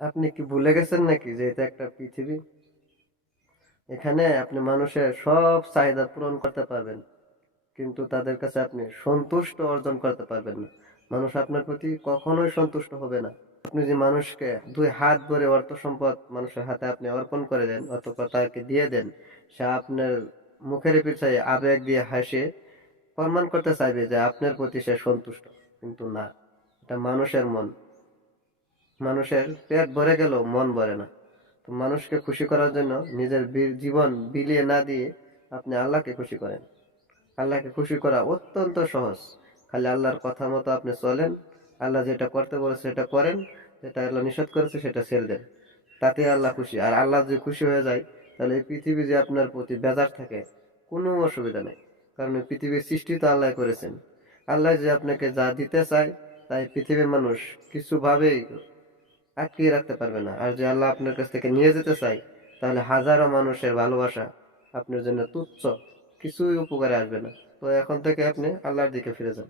আপনি কি ভুলে গেছেন নাকি যে এটা একটা পৃথিবী? এখানে আপনি মানুষের সব চাহিদা পূরণ করতে পারবেন, কিন্তু তাদের কাছে আপনি সন্তুষ্ট অর্জন করতে পারবেন না। মানুষ আপনার প্রতি কখনোই সন্তুষ্ট হবে না। আপনি যে মানুষকে দুই হাত ভরে অর্থ সম্পদ মানুষের হাতে আপনি অর্পণ করে দেন অথবা তাকে দিয়ে দেন, সে আপনার মুখের পিছনে আবেগ দিয়ে হাসে প্রমাণ করতে চাইবে যে আপনার প্রতি সে সন্তুষ্ট, কিন্তু না। এটা মানুষের মন। মানুষের পেট ভরে গেলেও মন ভরে না। তো মানুষকে খুশি করার জন্য নিজের জীবন বিলিয়ে না দিয়ে আপনি আল্লাহকে খুশি করেন। আল্লাহকে খুশি করা অত্যন্ত সহজ। খালি আল্লাহর কথা মতো আপনি চলেন, আল্লাহ যেটা করতে বলেছে সেটা করেন, যেটা আল্লাহ নিষেধ করেছে সেটা ছেড়ে দেন। তাতে আল্লাহ খুশি। আর আল্লাহ যদি খুশি হয়ে যায়, তাহলে এই পৃথিবী যে আপনার প্রতি বেজার থাকে, কোনো অসুবিধা নেই। কারণ এই পৃথিবীর সৃষ্টি তো আল্লাহ করেছেন। আল্লাহ যে আপনাকে যা দিতে চায়, তাই পৃথিবীর মানুষ কিছুভাবেই আটকিয়ে রাখতে পারবে না। আর যে আল্লাহ আপনার কাছ থেকে নিয়ে যেতে চায়, তাহলে হাজারো মানুষের ভালোবাসা আপনার জন্য তুচ্ছ, কিছুই উপকারে আসবে না। তো এখন থেকে আপনি আল্লাহর দিকে ফিরে যান।